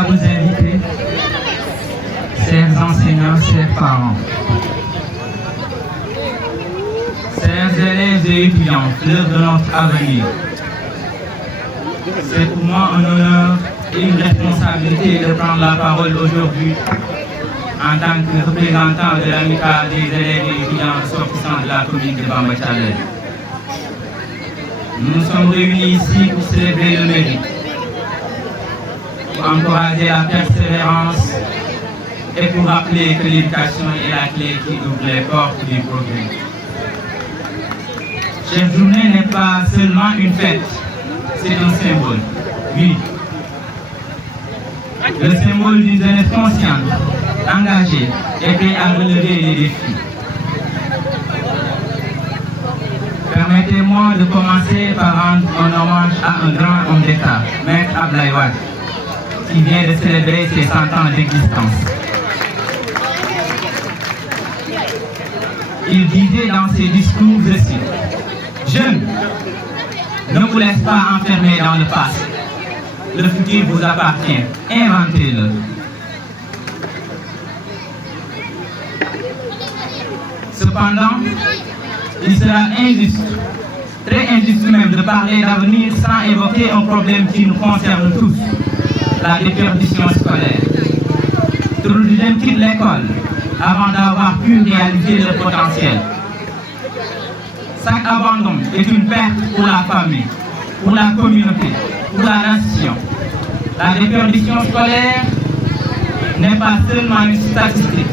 honorables invités, chers enseignants, chers parents, chers élèves et étudiants, fleurs de notre avenir, c'est pour moi un honneur et une responsabilité de prendre la parole aujourd'hui en tant que représentant de l'amicale des élèves et étudiants sortissants de la commune de Bamba-Tchadel. Nous nous sommes réunis ici pour célébrer le mérite, pour encourager la persévérance et pour rappeler que l'éducation est la clé qui ouvre les portes du progrès. Cette journée n'est pas seulement une fête, c'est un symbole, oui. Le symbole d'une jeunesse consciente, engagée et prête à relever les défis. Permettez-moi de commencer par rendre un hommage à un grand homme d'État, Maître Abdoulaye Wade, qui vient de célébrer ses 100 ans d'existence. Il disait dans ses discours, je cite, « Jeunes, ne vous laissez pas enfermer dans le passé. Le futur vous appartient. Inventez-le. » Cependant, il sera injuste, très injuste même, de parler d'avenir sans évoquer un problème qui nous concerne tous, la déperdition scolaire. Trop de jeunes quittent l'école avant d'avoir pu réaliser leur potentiel. Chaque abandon est une perte pour la famille, pour la communauté, pour la nation. La déperdition scolaire n'est pas seulement une statistique,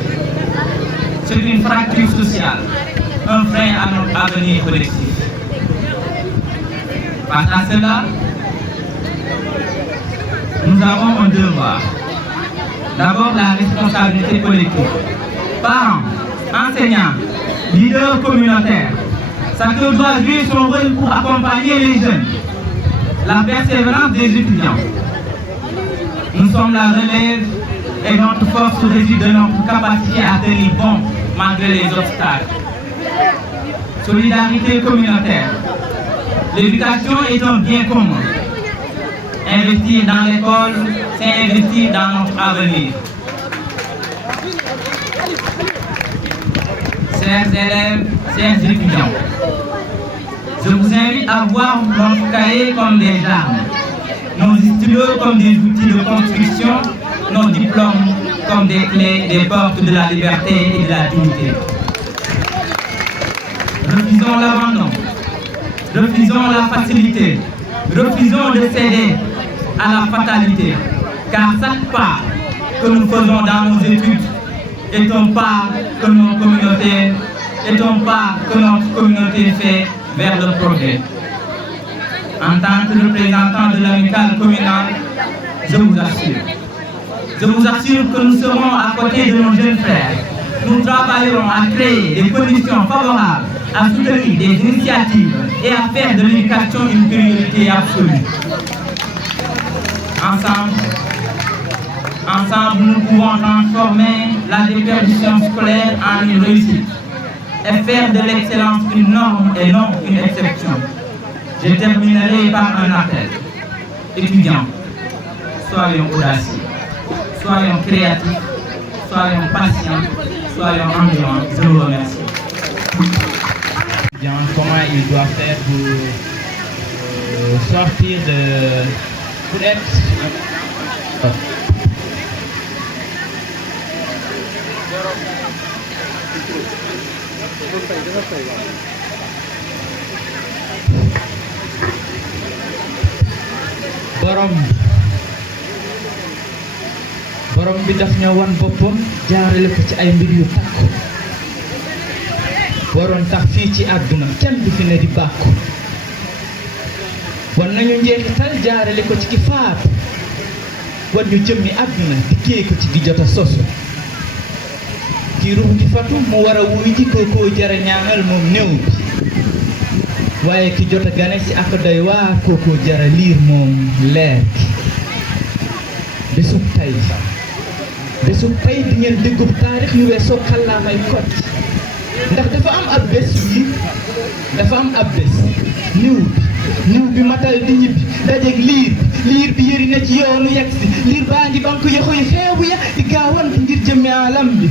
c'est une fracture sociale, un frein à notre avenir collectif. Face à cela, nous avons un devoir. D'abord, la responsabilité collective. Parents, enseignants, leaders communautaires, chacun doit jouer son rôle pour accompagner les jeunes. La persévérance des étudiants. Nous sommes la relève et notre force réside de notre capacité à tenir bon malgré les obstacles. Solidarité communautaire. L'éducation est un bien commun. Investir dans l'école, c'est investir dans notre avenir. Chers élèves, chers étudiants, je vous invite à voir notre cahier comme des armes, nos stylos comme des outils de construction, nos diplômes comme des clés des portes de la liberté et de la dignité. Refusons l'abandon, refusons la facilité, refusons de céder à la fatalité, car chaque pas que nous faisons dans nos études est un pas que notre communauté fait vers le progrès. En tant que représentant de l'amicale communale, je vous assure que nous serons à côté de nos jeunes frères. Nous travaillerons à créer des conditions favorables, à soutenir des initiatives et à faire de l'éducation une priorité absolue. Ensemble, nous pouvons transformer la déperdition scolaire en une réussite et faire de l'excellence une norme et non une exception. Je terminerai par un appel. Étudiants, soyons audacieux, soyons créatifs, soyons patients, soyons endurants. Je vous remercie. Comment il doit faire pour sortir de... pour être... borom bi daf ñoo wan boppam jaarale ko ci ay mbir yu takku waroon tax fii ci àdduna kenn du fi ne di bàkku wan nañu njeexital jaarale ko ci ki faatu wan ñu jëmmi àdduna dikkee ko ci gi jot a sosu ki ruux gi fatu mu war a wuy ji kookoo jara ñaanal moom néew bi waaye ki jot a gane si ak doy waar kookoo jara liir moom leer gi bésub tey di ngeen déggub taarix yu weesoo kàllaamay kocc ndax dafa am ab bés niw bi niw bi matal di ñibbi dajeeg liir bi yëri na ci yoonu yegg si liir baa ngi banku yoxo yi xeebu ya di gaawantu ngir jëmme alam bi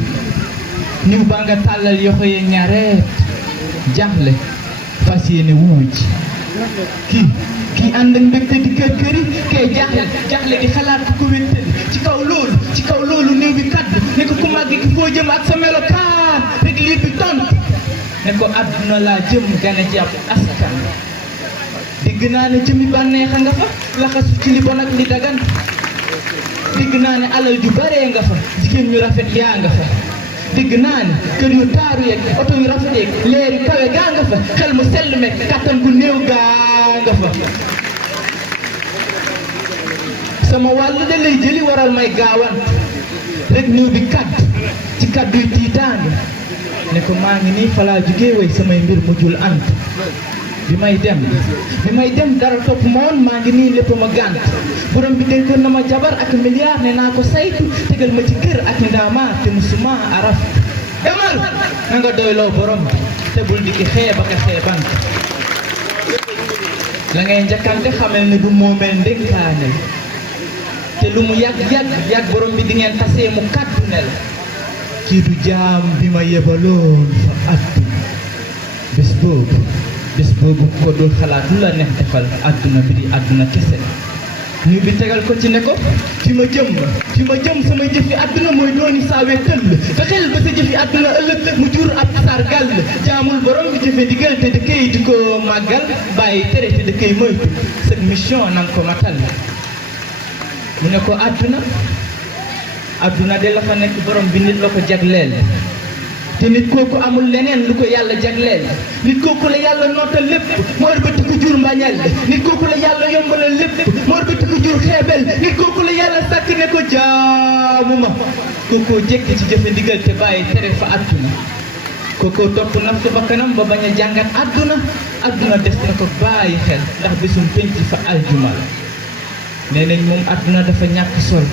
niw baa nga tàllal yoxo yi ñareet jaaxle fas yéene wuuj kii ànd ak mbégte di kër këri kay jaaxle di xalaat ku ko wéttali ci kaw loolu niw bi kaddu ne ko ku màgg ki foo jëm ak sa melokaan rek liir bi tontu ne ko àdduna laa jëm gane ci ab askan dégg naa ne jëmi bànneexa nga fa laxasu ci li bon ak li dagan dégg naa ne alal ju baree nga fa jigéen ñu rafet yaa nga fa dégg naa ne kër yu taaru yeeg oto yu rafet yeeg leer yu kawe gaa nga fa xel mu sell meeg kattan gu néew gaa nga fa sama wàll da lay jëli waral may gaawan rek ñëw bi kaddu ci kaddu yu tiitaange ne ko maa ngi nii falaa jugee way samay mbir mujjul ant bi may dem dara topp ma woon maa ngi nii lépp ma gànt borom bi dénkoon na ma jabar ak milliard ne naa ko saytu tegal ma ci kër ak ndaamaar te musuma araf demal na nga doyloo borom bi te bul di ki xeeba ka xeebant la ngay njëkkante xamal ne du moomeel ndénkaane te lu mu yàgg borom bi di ngeen tasee mu kàddu ne la kii du jaam bi ma yebaloon fa àdduna bés boobu ko dul xalaat lu la neex defal àdduna bi di àdduna kese ñu bi tegal ko ci ne ko fi ma jëm samay jëfi àdduna mooy dooni saawee tëll fexeel ba sa jëfi àdduna ëllëg mu jur ab sargal jaamul borom bi jëfe digal te da koy di ko màggal bàyyi tere te da koy moytu sa mission nanga ko matal mu ne ko àdduna de la fa nekk borom bi nit la ko jagleel te nit kooku amul leneen lu ko yàlla jagleel nit kooku la yàlla nootal lépp moo wëlbati ko jur mbañal nit kooku la yàlla yombalal lépp moo wëlbati ko jur xeebel nit kooku la yàlla sàkk ne ko jaamuma kookoo jekk ci jëfe ndigal te bàyyi tere fa àdduna kookoo topp nafsu bakkanam ba bañ a jàngat àdduna des na ko bàyyi xel ndax bésum penc fa aljuma la nee nañ moom àdduna dafa ñàkk solo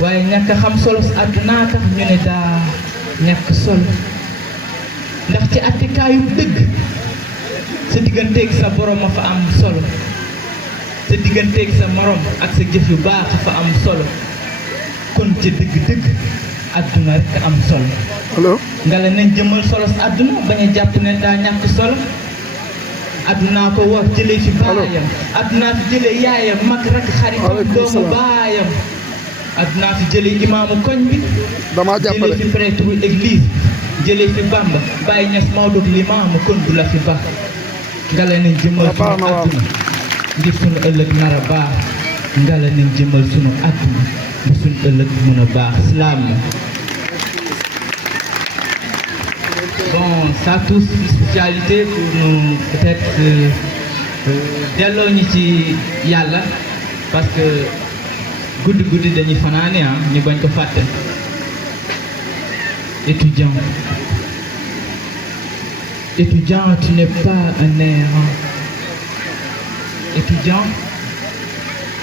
waaye ñàkk xam solo si àdduna tax ñu ne daa ñàkk solo ndax ci attikaayu dëgg sa digganteeg sa borom a fa am solo sa digganteeg sa morom ak sa jëf yu baax a fa am solo kon ca dëgg-dëgg àdduna rek am solo nga la nañ jëmal solo si àdduna bañ a jàpp ne daa ñàkk solo àdduna ko war jëlee fi baayam àdduna fi jëlee yaayam mag rak xaritam doomu baayam àdduna fi jëlee imaamu koñ bi jëlee fi prêtre bu église jëlee fi Bamba Baye Niass Maodo limaamu kon du la fi baax nga la nañ jëmal sunu àdduna ngir sunu ëllëg nar a baax nga la nañ jëmal sunu àdduna bu sunu ëllëg mën a baax salaam la bon ça tous une spécialité pour nous peut-être delloo ñu ci yàlla parce que guddi dañuy fanaane ñu bañ ko fàtte étudiant tu n'es pas un errant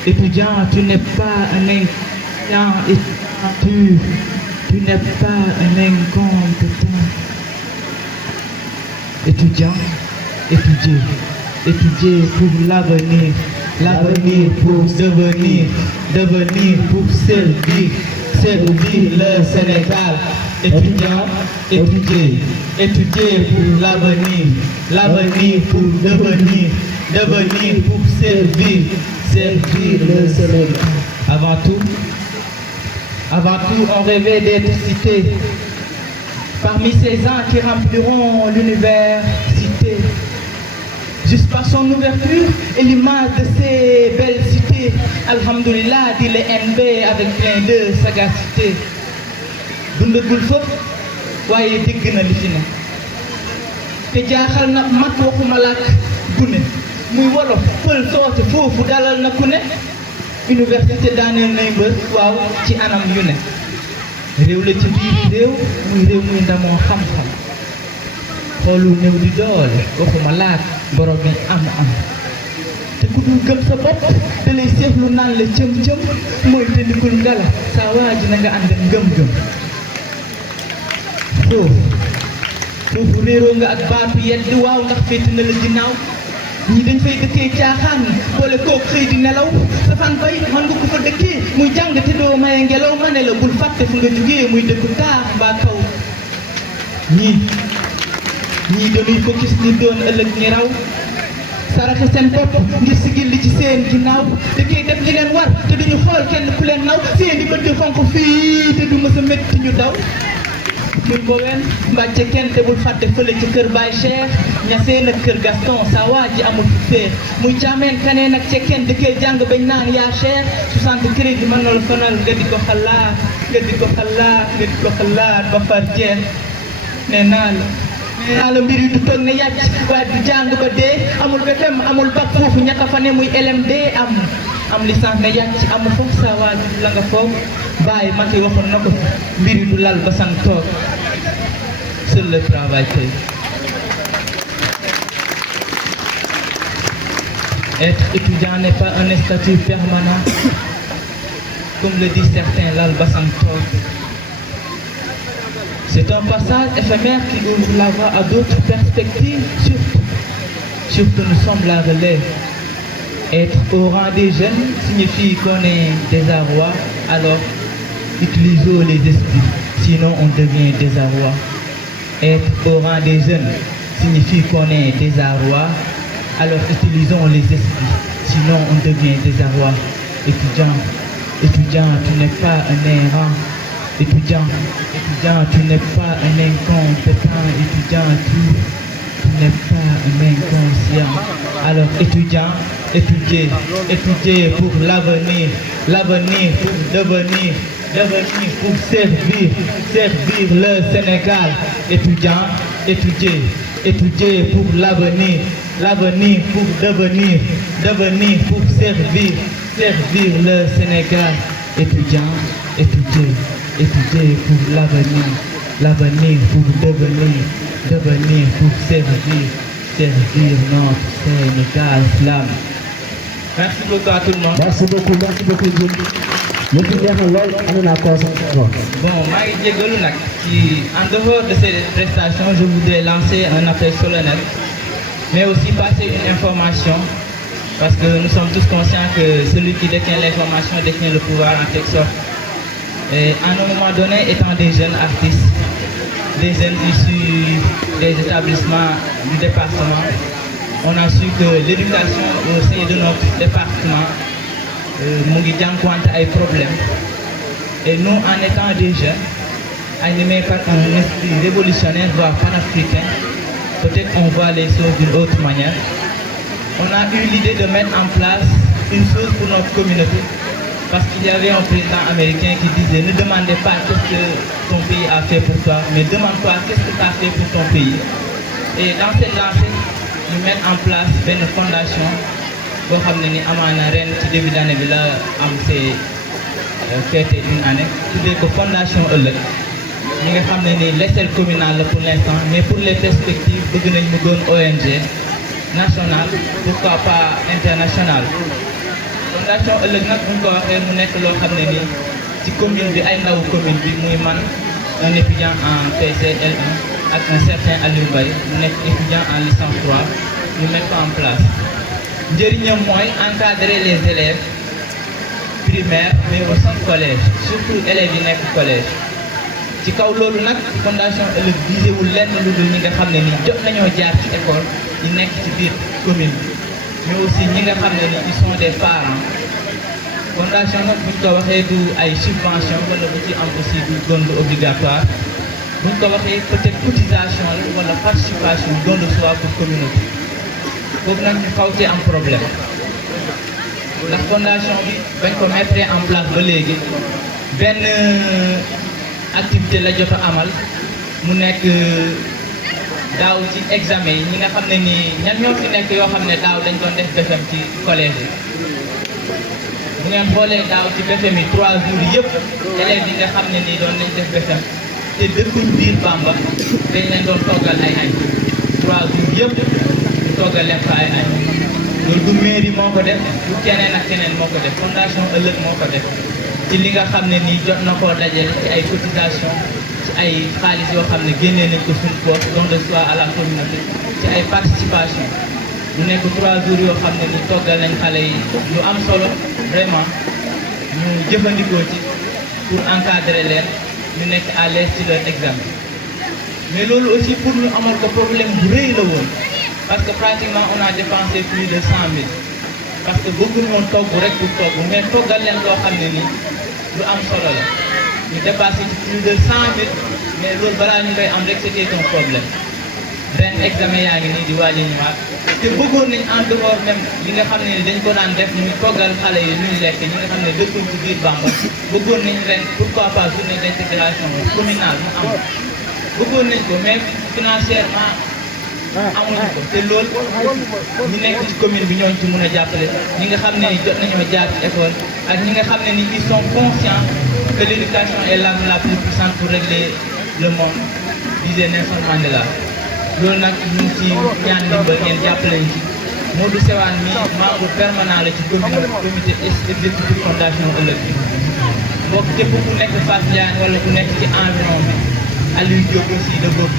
étudiant tu n'es pas un inconscient tu n'es pas un incompétent étudier pour l'avenir pour devenir pour servir le Sénégal étudier pour l'avenir pour devenir pour servir le Sénégal. Avant tout on rêvait d'être cité parmi ces gens qui rempliront l'université. Juste par son ouverture et l'image de ces belles cités, alhamdoulilah, dit le MB avec plein de sagacité. dundagul foofu waaye dégg na li fi ne te jaaxal na mag waxuma laak gune muy wolof pël soote foofu dalal na ku ne université daaneel nay mbër waaw ci anam yu ne réew la ci biir réew muy ndamoo xam-xam xoolu néew di doole waxuma laak borom bi am te ku dul gëm sa bopp da lay seexlu naan la cëm-cëm mooy te ndikul ngala saa waa ji na nga ànd ak ngëm-ngëm foofu réeroo nga ak baatu yedd waaw ndax féete na la ginnaaw ñi dañ fay dëkkee caaxaan boole kook xëy di nelaw safaan bay man nga ko fa dëkkee muy jàng te doo maye ngelaw ma ne la bul fàtte fu nga jugee muy dëkku taax mbaa kaw ñii dañuy focus ni doon ëllëg ñi raw saraxe seen bopp ngir sigil li ci seen ginnaaw dëkkee def li leen war te duñu xool kenn ku leen naw seen di bët fonk fii te du mës a métti ñu daw ñun boobeen mbàcce kenn te bul fàtte fële ci kër Baye Cheikh ñaseen ak kër Gaston sa waa ji amul fi féex muy caameen kaneen ak cekkeen dëkkee jàng bañ naan yaa Cheikh 60 crédit mën na la fanal nga di ko xalaat nga di ko xalaat ba far jeex nee naa la mbir yi du toog ne yàcc waaye du jàng ba dee amul BFEM amul bac foofu ñaka fa ne muy LMD am licence ne yàcc amul foofu sa waa ji la nga foofu bàyyi ma ci waxoon na ko mbir yi du lal ba sang toog seul le travail paye. Être étudiant n'est pas un statut permanent comme le disent certains lal ba sang toog. C'est un passage éphémère qui ouvre la voie à d'autres perspectives, surtout nous sommes la relève. Être au rang des jeunes signifie qu'on est désarroi, alors utilisons les esprits, sinon on devient désarroi. Être au rang des jeunes signifie qu'on est désarroi, alors utilisons les esprits, sinon on devient désarroi. Étudiant, tu n'es pas un errant. Étudiant, tu n'es pas un incompétent. Étudiant, tu n'es pas un inconscient. Alors étudiant, étudier pour l'avenir, pour devenir pour servir le Sénégal. Étudiant, étudier pour l'avenir, pour devenir pour servir le Sénégal. Étudiant, étudier pour l'avenir pour devenir pour servir notre Sénégal slam. Merci beaucoup à tout le monde. Merci beaucoup Bon, maa ngi jégalu nag ci en dehors de ces prestations, je voudrais lancer un appel solennel, mais aussi passer une information, parce que nous sommes tous conscients que celui qui détient l'information détient le pouvoir en quelque sorte. Et à un moment donné, étant des jeunes artistes, des jeunes issus des établissements du département, on a su que l'éducation au sein de notre département mu ngi jànkuwante ay problèmes. Et nous, en étant des jeunes, animés par un esprit révolutionnaire, voire panafricain, peut-être on voit les choses d'une autre manière. On a eu l'idée de mettre en place une chose pour notre communauté. Parce qu'il y avait un président américain qui disait ne demandez pas qu'est-ce que ton pays a fait pour toi, mais demande-toi qu'est-ce que tu as fait pour ton pays. Et dans cette lancée, nous mettons en place une fondation boo xam ne ni amaana ren ci début d'année bi la am c'est fêté une année tuddee ko fondation ëllëg ñi nga xam ne ni l'échelle communale la pour l'instant, mais pour les perspectives bëgg nañ mu doon ONG nationale, pourquoi pas internationale. Fondation ëllëg nag bu ñu ko waxee mu nekk loo xam ne ni ci commune bi ay ndawu commune bi muy man un étudiant en PCL1 ak un certain Aliou Mbaye mu nekk étudiant en licence 3 ñu mettre ko en place. Njëriñam mooy encadrer les élèves primaires mais aussi collège, surtout élèves yi nekk collège. ci kaw loolu nag fondation ëllëg visé wul lenn lu dul ñi nga xam ne ni jot nañoo jaar ci école yi nekk ci biir commune bi, mais aussi ñi nga xam ne ni ils sont des parents. Fondation nag buñ ko waxee du ay subvention wala bu ci am aussi du don lu obligatoire, buñ ko waxee peut-être cotisation la wala participation don de soi pour communauté. Boobu nag ñu xaw cee am problème ndax fondation bi bañ ko mettre en place ba léegi benn activité la jot a amal mu nekk daaw ci examen yi ñi nga xam ne nii ñan ñoo fi nekk yoo xam ne daaw dañ doon def BFEM ci collège yi. bu ngeen xoolee daaw ci BFEM yi 3 jours yëpp élèves yi nga xam ne nii doon nañ def BFEM te dëkkuñ biir Bamba dañ leen doon toggal ay añ 3 jours yëpp ñu toggal leen fa ay añ. loolu du mairie moo ko def du keneen ak keneen moo ko def fondation ëllëg moo ko def ci li nga xam ne nii jot na koo dajale ci ay cotisation ci ay xaalis yoo xam ne génnee nañ ko suñu poche don de soi à la communauté ci ay participation mu nekk 3 jours yoo xam ne ni toggal nañ xale yi lu am solo vraiment ñu jëfandikoo ci pour encadrer leen ñu nekk à l'aise ci leur examen mais loolu aussi pour ñu amal ko problème bu rëy la woon parce que pratiquement on a dépensé plus de 100 000 parce que bëgguñu woon togg rek pour togg mais toggal leen loo xam ne nii lu am solo la ñu dépassé ci plus de 100 000 mais loolu balaa ñu koy am rek c'était un problème ren examen yaa ngi nii di waaj a ñëwaat te bëggoon nañ en dehors même li nga xam ne ni dañ ko daan def ñu toggal xale yi ñuy lekk ñi nga xam ne dëkkuñ ci biir Bamba bëggoon nañ ren pourquoi pas journée d'intégration communale mu am bëggoon nañ ko mais financièrement amuñu ko te loolu ñu nekk ci commune bi ñooñu ci mën a jàppale ñi nga xam ne ni jot nañoo jaar ci école ak ñi nga xam ne ni ils sont conscients que l'éducation est l'arme la plus puissante pour régler le monde disait Nelson Mandela loolu nag ñu ngi ci ñaan ndimbal ngeen jàppale ñu ci Modou Sewane mi membre permanent la ci comité exécutif fondation ëllëg bi mbokk képp ku nekk Fass Ndiaye wala ku nekk ci environ bi Aliou Diop aussi de bokk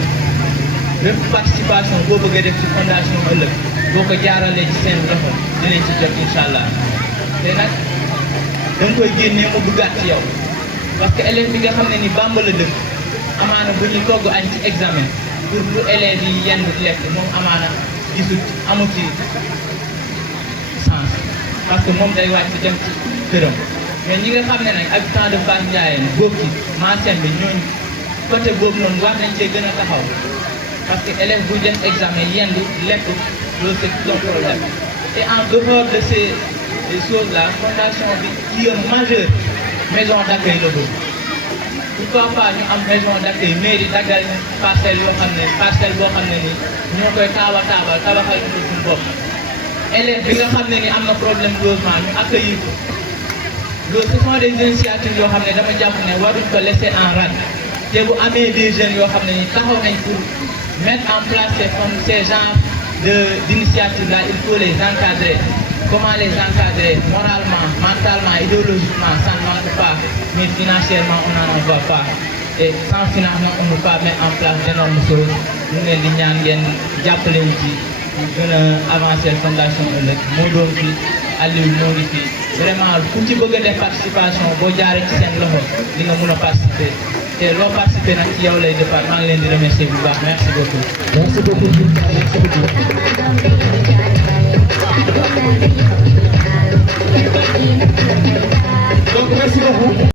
bépp participation boo bëggee def ci fondation ëllëg boo ko jaaralee ci seen loxo dinañ ci jot incha allah te nag da nga koy génnee mu duggaat ci yow parce que élève bi nga xam ne ni Bamba la dëkk amaana bu ñuy togg añ ci examen pour lu élèves yi yenn lekk moom amaana gisul amu ci sens parce que moom day wàcc dem ci këram mais ñi nga xam ne nag habitant de Fass Ndiaye boobu ci Massène bi ñooñu côté boobu noonu war nañ cee gën a taxaw parce que élève buy def examen yendu lekk loolu c'est un problème et en dehors de ces choses là fondation bi ci yoon majeur maison d'accueil la bëgg pourquoi pas ñu am maison d'accueil mairie daggal parcelle yoo xam ne parcelle boo xam ne ni ñoo koy tabaxal ñu ko suñu bopp élève bi nga xam ne ni am na problème logement ñu accueillir ko loolu ce sont des initiatives yoo xam ne dama jàpp ne waruñ ko laisser en rade te bu amee des jeunes yoo xam ne ni taxaw nañ pour mettre en place ces genres d'initiatives là il faut les encadrer. Comment les encadrer moralement, mentalement, idéologiquement, ça ne manque pas, mais financièrement, on n'en voit pas. Et sans financement, on ne peut pas mettre en place d'énormes choses. Nous sommes des gens qui appellent nous avancer la fondation ëllëg moo doon fi Aliou moo ngi fi vraiment ku ci bëgg a def participation boo jaaree ci seen loxo di nga mun a participer te loo participer nag ci yow lay départ maa ngi leen di remercier bu baax merci beaucoup. Merci beaucoup. Donc merci beaucoup.